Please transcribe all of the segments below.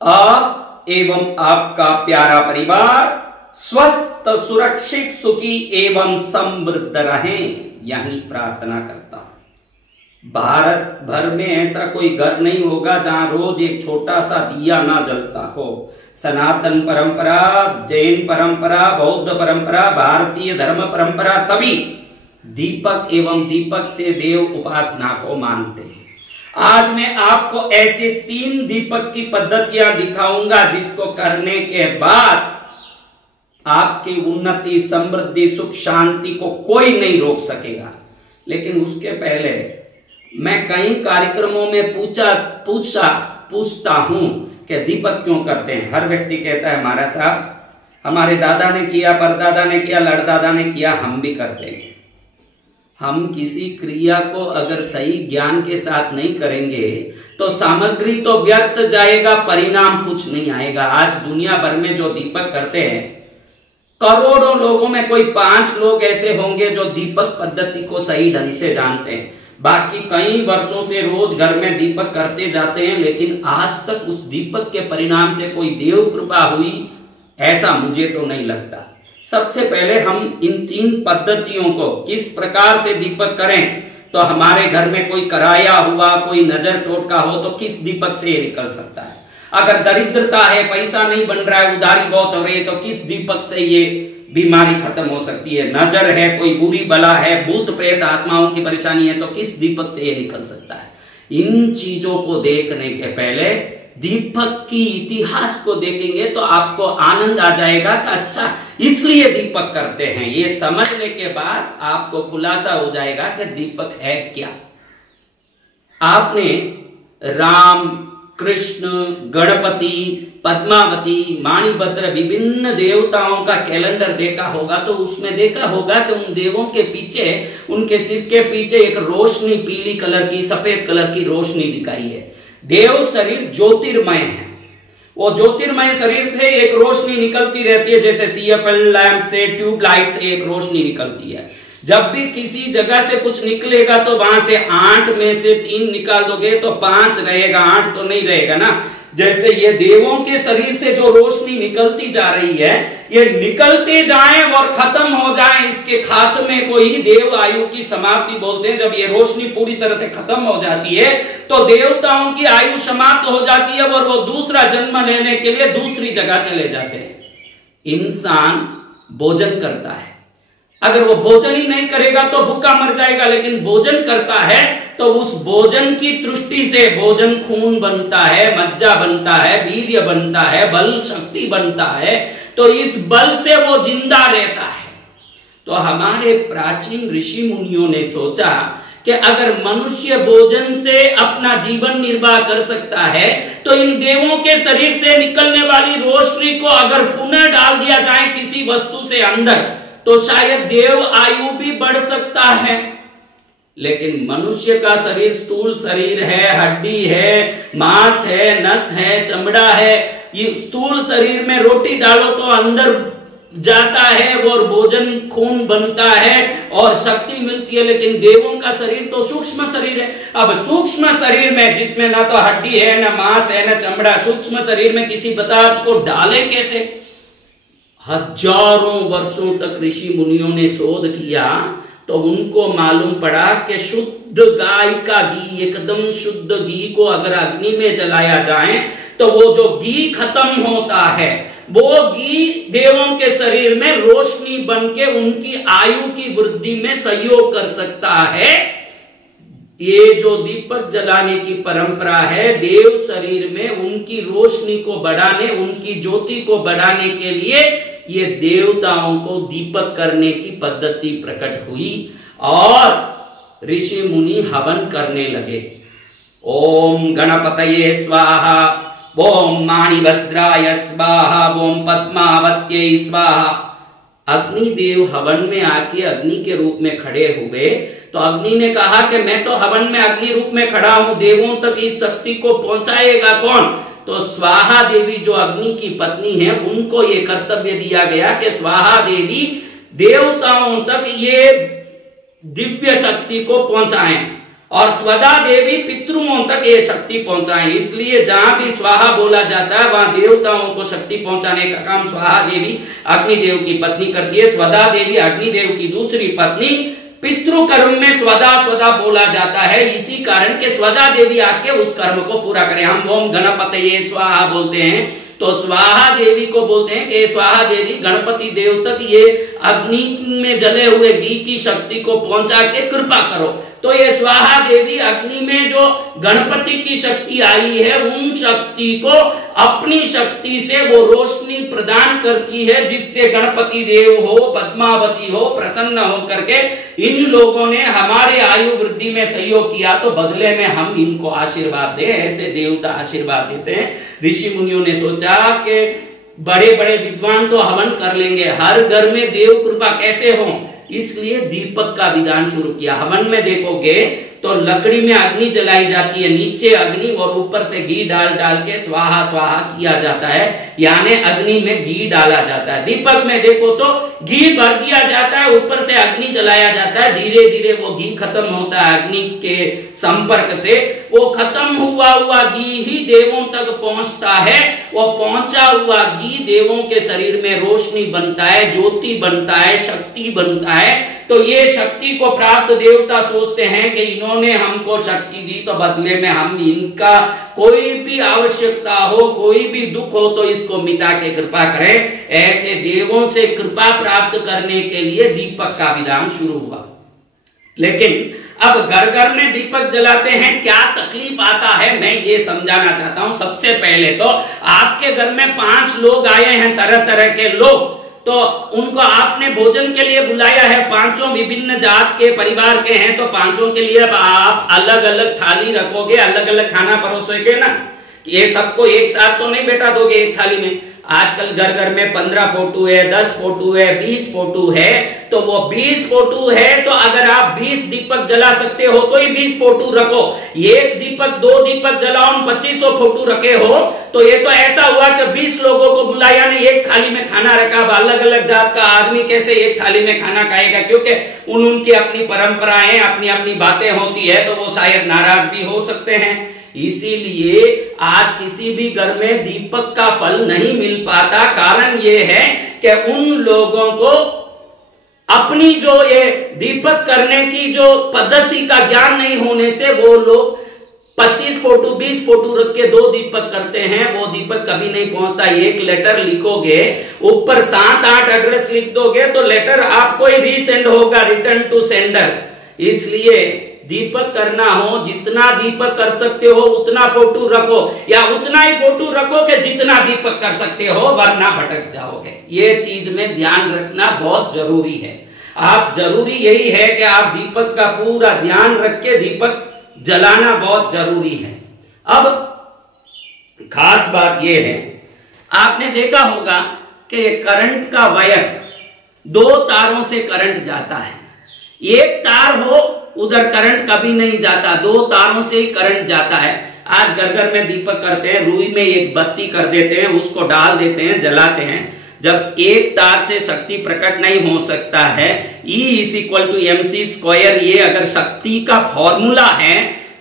आप एवं आपका प्यारा परिवार स्वस्थ, सुरक्षित, सुखी एवं समृद्ध रहें, यही प्रार्थना करता हूं। भारत भर में ऐसा कोई घर नहीं होगा जहां रोज एक छोटा सा दिया ना जलता हो। सनातन परंपरा, जैन परंपरा, बौद्ध परंपरा, भारतीय धर्म परंपरा सभी दीपक एवं दीपक से देव उपासना को मानते हैं। आज मैं आपको ऐसे 3 दीपक की पद्धतियां दिखाऊंगा जिसको करने के बाद आपकी उन्नति, समृद्धि, सुख, शांति को कोई नहीं रोक सकेगा। लेकिन उसके पहले मैं कई कार्यक्रमों में पूछता हूं कि दीपक क्यों करते हैं। हर व्यक्ति कहता है महाराज साहब हमारे दादा ने किया, परदादा ने किया, लड़दादा ने किया, हम भी करते हैं। हम किसी क्रिया को अगर सही ज्ञान के साथ नहीं करेंगे तो सामग्री तो व्यर्थ जाएगा, परिणाम कुछ नहीं आएगा। आज दुनिया भर में जो दीपक करते हैं, करोड़ों लोगों में कोई 5 लोग ऐसे होंगे जो दीपक पद्धति को सही ढंग से जानते हैं। बाकी कई वर्षों से रोज घर में दीपक करते जाते हैं, लेकिन आज तक उस दीपक के परिणाम से कोई देव कृपा हुई ऐसा मुझे तो नहीं लगता। सबसे पहले हम इन 3 पद्धतियों को किस प्रकार से दीपक करें, तो हमारे घर में कोई कराया हुआ, कोई नजर टोटका हो तो किस दीपक से ये निकल सकता है। अगर दरिद्रता है, पैसा नहीं बन रहा है, उधारी बहुत हो रही है, तो किस दीपक से ये बीमारी खत्म हो सकती है। नजर है, कोई बुरी बला है, भूत प्रेत आत्माओं की परेशानी है, तो किस दीपक से ये निकल सकता है। इन चीजों को देखने के पहले दीपक की इतिहास को देखेंगे तो आपको आनंद आ जाएगा कि अच्छा इसलिए दीपक करते हैं। ये समझने के बाद आपको खुलासा हो जाएगा कि दीपक है क्या। आपने राम, कृष्ण, गणपति, पद्मावती, माणिभद्र विभिन्न देवताओं का कैलेंडर देखा होगा तो उसमें देखा होगा कि उन देवों के पीछे, उनके सिर के पीछे एक रोशनी, पीली कलर की, सफेद कलर की रोशनी दिखाई है। देव शरीर ज्योतिर्मय है। वो ज्योतिर्मय शरीर से एक रोशनी निकलती रहती है, जैसे CFL लैंप से, ट्यूब लाइट से एक रोशनी निकलती है। जब भी किसी जगह से कुछ निकलेगा तो वहां से 8 में से 3 निकाल दोगे तो 5 रहेगा, 8 तो नहीं रहेगा ना। जैसे ये देवों के शरीर से जो रोशनी निकलती जा रही है, ये निकलते जाए और खत्म हो जाए, इसके खात्मे को ही देव आयु की समाप्ति बोलते हैं। जब ये रोशनी पूरी तरह से खत्म हो जाती है तो देवताओं की आयु समाप्त हो जाती है और वो दूसरा जन्म लेने के लिए दूसरी जगह चले जाते हैं। इंसान भोजन करता है, अगर वो भोजन ही नहीं करेगा तो भूखा मर जाएगा, लेकिन भोजन करता है तो उस भोजन की दृष्टि से भोजन खून बनता है, मज्जा बनता है, वीर्य बनता है, बल शक्ति बनता है, तो इस बल से वो जिंदा रहता है। तो हमारे प्राचीन ऋषि मुनियों ने सोचा कि अगर मनुष्य भोजन से अपना जीवन निर्वाह कर सकता है तो इन देवों के शरीर से निकलने वाली रोशनी को अगर पुनः डाल दिया जाए किसी वस्तु से अंदर तो शायद देव आयु भी बढ़ सकता है। लेकिन मनुष्य का शरीर स्थूल शरीर है, हड्डी है, मांस है, नस है, चमड़ा है। ये स्थूल शरीर में रोटी डालो तो अंदर जाता है और भोजन खून बनता है और शक्ति मिलती है, लेकिन देवों का शरीर तो सूक्ष्म शरीर है। अब सूक्ष्म शरीर में जिसमें ना तो हड्डी है, ना मांस है, ना चमड़ा, सूक्ष्म शरीर में किसी पदार्थ को डाले कैसे? हजारों वर्षों तक ऋषि मुनियों ने शोध किया तो उनको मालूम पड़ा कि शुद्ध गाय का घी, एकदम शुद्ध घी को अगर अग्नि में जलाया जाए तो वो जो घी खत्म होता है वो घी देवों के शरीर में रोशनी बन के उनकी आयु की वृद्धि में सहयोग कर सकता है। ये जो दीपक जलाने की परंपरा है, देव शरीर में उनकी रोशनी को बढ़ाने, उनकी ज्योति को बढ़ाने के लिए ये देवताओं को दीपक करने की पद्धति प्रकट हुई और ऋषि मुनि हवन करने लगे। ओम गणपतये स्वाहा, ओम माणिभद्राय स्वाहा, ओम पद्मावत्यै स्वाहा। अग्निदेव हवन में आके अग्नि के रूप में खड़े हुए तो अग्नि ने कहा कि मैं तो हवन में अग्नि रूप में खड़ा हूं, देवों तक इस शक्ति को पहुंचाएगा कौन? तो स्वाहा देवी जो अग्नि की पत्नी है उनको ये कर्तव्य दिया गया कि स्वाहा देवी देवताओं तक ये दिव्य शक्ति को पहुंचाएं। और स्वधा देवी पितृओं तक ये शक्ति पहुंचाए। इसलिए जहां भी स्वाहा बोला जाता है वहां देवताओं को शक्ति पहुंचाने का काम स्वाहा देवी अग्निदेव की पत्नी करती है। स्वधा देवी अग्निदेव की दूसरी पत्नी। पितृ कर्म में स्वधा स्वधा बोला जाता है, इसी कारण के स्वधा देवी आके उस कर्म को पूरा करें। हम ओम गणपतये स्वाहा बोलते हैं, तो स्वाहा देवी को बोलते हैं कि स्वाहा देवी गणपति देव तक ये अग्नि में जले हुए घी की शक्ति को पहुंचा के कृपा करो। तो ये स्वाहा देवी अग्नि में जो गणपति की शक्ति आई है, उन शक्ति को अपनी शक्ति से वो रोशनी प्रदान करती है, जिससे गणपति देव हो, पद्मावती हो, प्रसन्न हो करके इन लोगों ने हमारे आयु वृद्धि में सहयोग किया, तो बदले में हम इनको आशीर्वाद दे। ऐसे देवता आशीर्वाद देते हैं। ऋषि मुनियों ने सोचा कि बड़े बड़े विद्वान तो हवन कर लेंगे, हर घर में देव कृपा कैसे हो, इसलिए दीपक का विधान शुरू किया। हवन में देखोगे तो लकड़ी में अग्नि जलाई जाती है, नीचे अग्नि और ऊपर से घी डाल डाल के स्वाहा स्वाहा किया जाता है, यानी अग्नि में घी डाला जाता है। दीपक में देखो तो घी भर दिया जाता है, ऊपर से अग्नि जलाया जाता है, धीरे धीरे वो घी खत्म होता है अग्नि के संपर्क से। वो खत्म हुआ घी ही देवों तक पहुंचता है। वो पहुंचा हुआ घी देवों के शरीर में रोशनी बनता है, ज्योति बनता है, शक्ति बनता है। तो ये शक्ति को प्राप्त देवता सोचते हैं कि इन्होंने हमको शक्ति दी, तो बदले में हम इनका कोई भी आवश्यकता हो, कोई भी दुख हो, तो इसको मिटा के कृपा करें। ऐसे देवों से कृपा प्राप्त करने के लिए दीपक का विधान शुरू हुआ। लेकिन अब घर घर में दीपक जलाते हैं, क्या तकलीफ आता है, मैं ये समझाना चाहता हूं। सबसे पहले तो आपके घर में 5 लोग आए हैं, तरह तरह के लोग, तो उनको आपने भोजन के लिए बुलाया है, 5 विभिन्न जात के परिवार के हैं, तो 5 के लिए आप अलग अलग थाली रखोगे, अलग अलग खाना परोसोगे ना। ये सबको एक साथ तो नहीं बैठा दोगे एक थाली में। आजकल घर घर में 15 फोटो है, 10 फोटो है, 20 फोटो है, तो वो 20 फोटो है, तो अगर आप 20 दीपक जला सकते हो तो ही 20 फोटो रखो। एक दीपक 2 दीपक जलाओ, 2500 फोटो रखे हो, तो ये तो ऐसा हुआ कि 20 लोगों को बुलाया ने, एक थाली में खाना रखा। अलग अलग जात का आदमी कैसे एक थाली में खाना खाएगा, क्योंकि उनकी अपनी परंपराएं, अपनी अपनी बातें होती है, तो वो शायद नाराज भी हो सकते हैं। इसीलिए आज किसी भी घर में दीपक का फल नहीं मिल पाता। कारण ये है कि उन लोगों को अपनी जो ये दीपक करने की जो पद्धति का ज्ञान नहीं होने से वो लोग 25 फोटो 20 फोटो रख के 2 दीपक करते हैं, वो दीपक कभी नहीं पहुंचता। एक लेटर लिखोगे, ऊपर 7-8 एड्रेस लिख दोगे, तो लेटर आपको ही रीसेंड होगा, रिटर्न टू सेंडर। इसलिए दीपक करना हो, जितना दीपक कर सकते हो उतना फोटो रखो, या उतना ही फोटो रखो कि जितना दीपक कर सकते हो, वरना भटक जाओगे। ये चीज में ध्यान रखना बहुत जरूरी है। आप जरूरी यही है कि आप दीपक का पूरा ध्यान रख के दीपक जलाना बहुत जरूरी है। अब खास बात यह है, आपने देखा होगा कि करंट का वायर 2 तारों से करंट जाता है। एक तार हो उधर करंट कभी नहीं जाता, 2 तारों से ही करंट जाता है। आज घर घर में दीपक करते हैं, रुई में एक बत्ती कर देते हैं, उसको डाल देते हैं, जलाते हैं। जब एक तार से शक्ति प्रकट नहीं हो सकता है, E = mc², ये अगर शक्ति का फॉर्मूला है,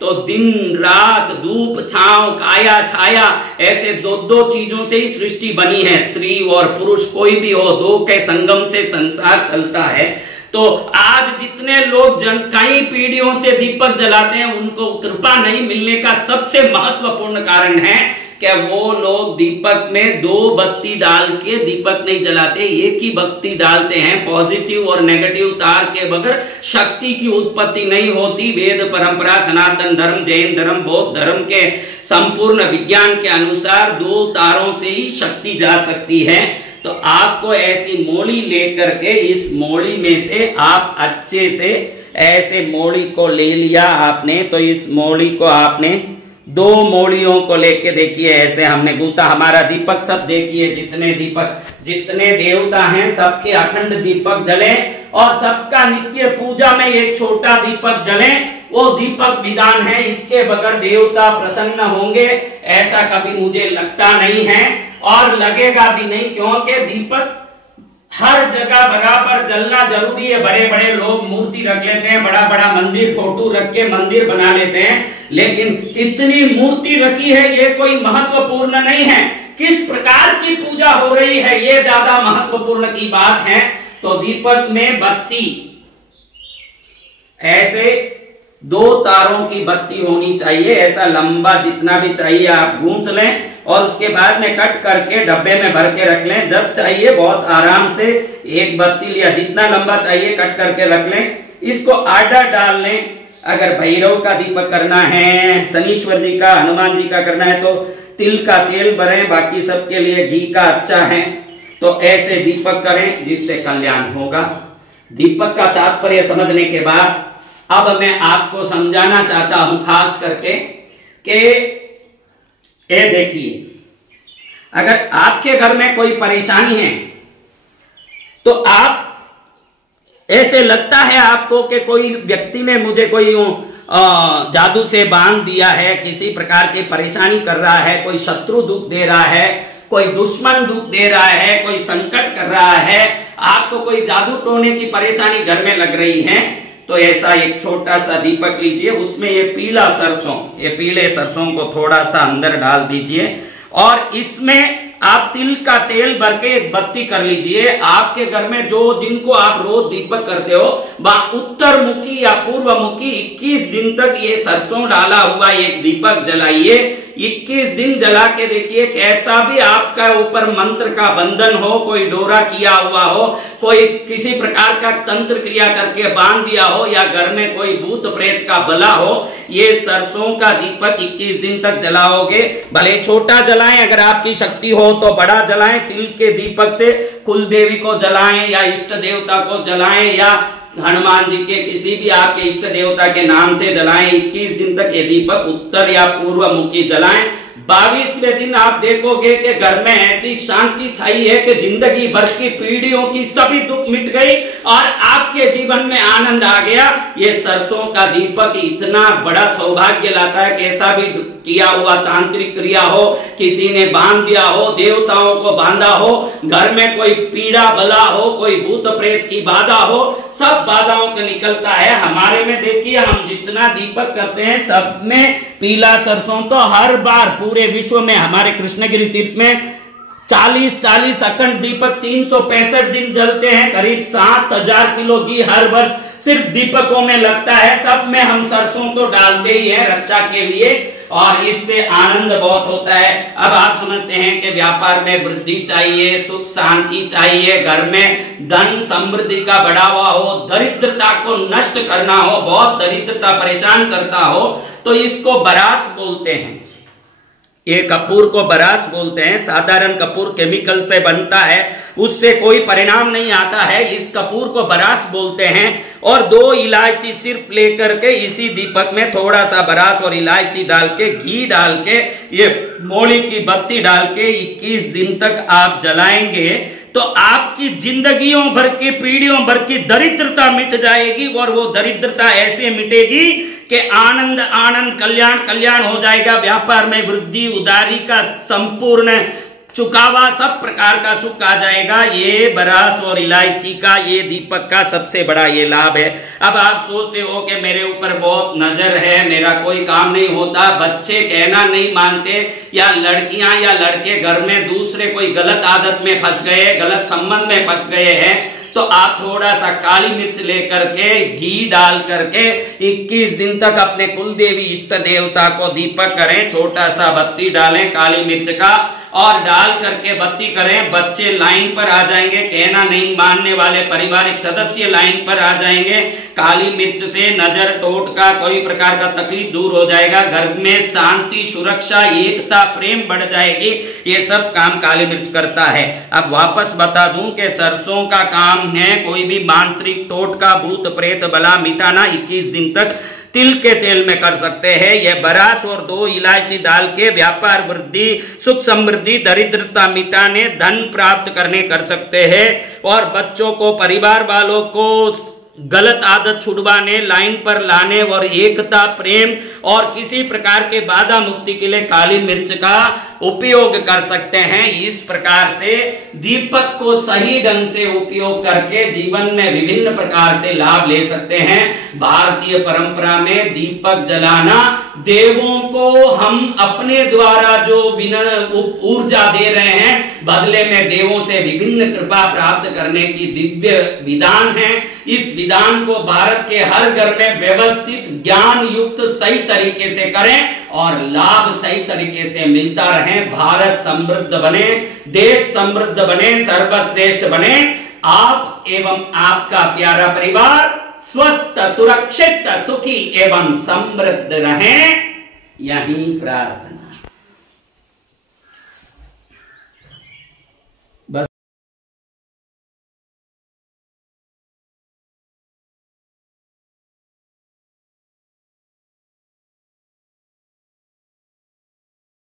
तो दिन रात, धूप छांव, काया छाया, ऐसे 2 चीजों से ही सृष्टि बनी है। स्त्री और पुरुष कोई भी हो, 2 के संगम से संसार चलता है। तो आज जितने लोग कई पीढ़ियों से दीपक जलाते हैं, उनको कृपा नहीं मिलने का सबसे महत्वपूर्ण कारण है कि वो लोग दीपक में 2 बत्ती डाल के दीपक नहीं जलाते, एक ही बत्ती डालते हैं। पॉजिटिव और नेगेटिव तार के बगैर शक्ति की उत्पत्ति नहीं होती। वेद परंपरा, सनातन धर्म, जैन धर्म, बौद्ध धर्म के संपूर्ण विज्ञान के अनुसार 2 तारों से ही शक्ति जा सकती है। तो आपको ऐसी मोड़ी लेकर के, इस मोड़ी में से आप अच्छे से ऐसे मोड़ी को ले लिया आपने, तो इस मोड़ी को आपने 2 मोड़ियों को लेके देखिए, ऐसे हमने गूंथा। हमारा दीपक सब देखिए, जितने देवता हैं सबके अखंड दीपक जले, और सबका नित्य पूजा में एक छोटा दीपक जले। वो दीपक विधान है, इसके बगैर देवता प्रसन्न होंगे ऐसा कभी मुझे लगता नहीं है, और लगेगा भी नहीं, क्योंकि दीपक हर जगह बराबर जलना जरूरी है। बड़े बड़े लोग मूर्ति रख लेते हैं, बड़ा बड़ा मंदिर फोटो रख के मंदिर बना लेते हैं, लेकिन कितनी मूर्ति रखी है ये कोई महत्वपूर्ण नहीं है, किस प्रकार की पूजा हो रही है ये ज्यादा महत्वपूर्ण की बात है। तो दीपक में बत्ती ऐसे 2 तारों की बत्ती होनी चाहिए, ऐसा लंबा जितना भी चाहिए आप गूंथ लें और उसके बाद में कट करके डब्बे में भर के रख लें। जब चाहिए बहुत आराम से एक बत्ती लिया, जितना लंबा चाहिए कट करके रख लें, इसको आडा डाल लें। अगर भैरव का दीपक करना है, शनीश्वर जी का, हनुमान जी का करना है तो तिल का तेल भरें, बाकी सबके लिए घी का अच्छा है। तो ऐसे दीपक करें जिससे कल्याण होगा। दीपक का तात्पर्य समझने के बाद अब मैं आपको समझाना चाहता हूं खास करके कि ये देखिए, अगर आपके घर में कोई परेशानी है तो आप ऐसे लगता है आपको कि कोई व्यक्ति ने मुझे कोई जादू से बांध दिया है, किसी प्रकार की परेशानी कर रहा है, कोई शत्रु दुख दे रहा है, कोई दुश्मन दुख दे रहा है, कोई संकट कर रहा है, आपको कोई जादू टोने की परेशानी घर में लग रही है, तो ऐसा एक छोटा सा दीपक लीजिए, उसमें ये पीला सरसों, ये पीले सरसों को थोड़ा सा अंदर डाल दीजिए और इसमें आप तिल का तेल भर के एक बत्ती कर लीजिए। आपके घर में जो जिनको आप रोज दीपक करते हो वह उत्तर मुखी या पूर्व मुखी 21 दिन तक ये सरसों डाला हुआ एक दीपक जलाइए। 21 दिन जला के देखिए, कैसा भी आपका ऊपर मंत्र का बंधन हो, कोई डोरा किया हुआ हो, कोई किसी प्रकार का तंत्र क्रिया करके बांध दिया हो या घर में कोई भूत प्रेत का बला हो, ये सरसों का दीपक 21 दिन तक जलाओगे। भले छोटा जलाएं, अगर आपकी शक्ति हो तो बड़ा जलाएं। तिल के दीपक से कुल देवी को जलाएं या इष्ट देवता को जलाएं या हनुमान जी के किसी भी आपके इष्ट देवता के नाम से जलाएं। 21 दिन तक ये दीपक उत्तर या पूर्व मुखी जलाएं। 22वें दिन आप देखोगे कि घर में ऐसी शांति छाई है कि जिंदगी भर की पीढ़ियों की सभी दुख मिट गई और आपके जीवन में आनंद आ गया। ये सरसों का दीपक इतना बड़ा सौभाग्य लाता है, कैसा भी किया हुआ तांत्रिक क्रिया हो, किसी ने बांध दिया हो, देवताओं को बांधा हो, घर में कोई पीड़ा बला हो, कोई भूत प्रेत की बाधा हो, सब बाधाओं को निकलता है। हमारे में देखिए, हम जितना दीपक करते हैं सब में पीला सरसों तो हर बार पूरे विश्व में हमारे कृष्णगिरी तीर्थ में 40 अखंड दीपक 365 दिन जलते हैं। करीब 7000 किलो घी हर वर्ष सिर्फ दीपकों में लगता है। सब में हम सरसों तो डालते ही हैं रक्षा के लिए और इससे आनंद बहुत होता है। अब आप समझते हैं कि व्यापार में वृद्धि चाहिए, सुख शांति चाहिए, घर में धन समृद्धि का बढ़ावा हो, दरिद्रता को नष्ट करना हो, बहुत दरिद्रता परेशान करता हो, तो इसको बरास बोलते हैं। ये कपूर को बरास बोलते हैं। साधारण कपूर केमिकल से बनता है, उससे कोई परिणाम नहीं आता है। इस कपूर को बरास बोलते हैं। और 2 इलायची सिर्फ लेकर के इसी दीपक में थोड़ा सा बरास और इलायची डाल के, घी डाल के, ये मोली की बत्ती डाल के 21 दिन तक आप जलाएंगे तो आपकी जिंदगियों भर की पीढ़ियों भर की दरिद्रता मिट जाएगी। और वो दरिद्रता ऐसे मिटेगी कि आनंद आनंद, कल्याण कल्याण हो जाएगा। व्यापार में वृद्धि, उदारी का संपूर्ण चुकावा, सब प्रकार का सुख आ जाएगा। ये बरास और इलायची का, ये दीपक का सबसे बड़ा ये लाभ है। अब आप सोचते हो कि मेरे ऊपर बहुत नजर है, मेरा कोई काम नहीं होता, बच्चे कहना नहीं मानते, या लड़कियां या लड़के घर में दूसरे कोई गलत आदत में फंस गए, गलत संबंध में फंस गए हैं, तो आप थोड़ा सा काली मिर्च लेकर के, घी डाल करके 21 दिन तक अपने कुल देवी इष्ट देवता को दीपक करें। छोटा सा बत्ती डालें काली मिर्च का और डाल करके बत्ती करें। बच्चे लाइन पर आ जाएंगे, कहना नहीं मानने वाले पारिवारिक सदस्य लाइन पर आ जाएंगे। काली मिर्च से नजर, टोट का कोई प्रकार का तकलीफ दूर हो जाएगा। घर में शांति, सुरक्षा, एकता, प्रेम बढ़ जाएगी। ये सब काम काली मिर्च करता है। अब वापस बता दूं कि सरसों का काम है कोई भी मांत्रिक, टोट का, भूत प्रेत बला मिटाना 21 दिन तक तिल के तेल में कर सकते हैं। यह बरास और 2 इलायची डाल के व्यापार वृद्धि, सुख समृद्धि, दरिद्रता मिटाने, धन प्राप्त करने कर सकते हैं। और बच्चों को, परिवार वालों को गलत आदत छुड़वाने, लाइन पर लाने और एकता, प्रेम और किसी प्रकार के बाधा मुक्ति के लिए काली मिर्च का उपयोग कर सकते हैं। इस प्रकार से दीपक को सही ढंग से उपयोग करके जीवन में विभिन्न प्रकार से लाभ ले सकते हैं। भारतीय परंपरा में दीपक जलाना देवों को हम अपने द्वारा जो ऊर्जा दे रहे हैं, बदले में देवों से विभिन्न कृपा प्राप्त करने की दिव्य विधान है। इस विधान को भारत के हर घर में व्यवस्थित ज्ञान युक्त सही तरीके से करें और लाभ सही तरीके से मिलता रहे। भारत समृद्ध बने, देश समृद्ध बने, सर्वश्रेष्ठ बने। आप एवं आपका प्यारा परिवार स्वस्थ, सुरक्षित, सुखी एवं समृद्ध रहें, यही प्रार्थना।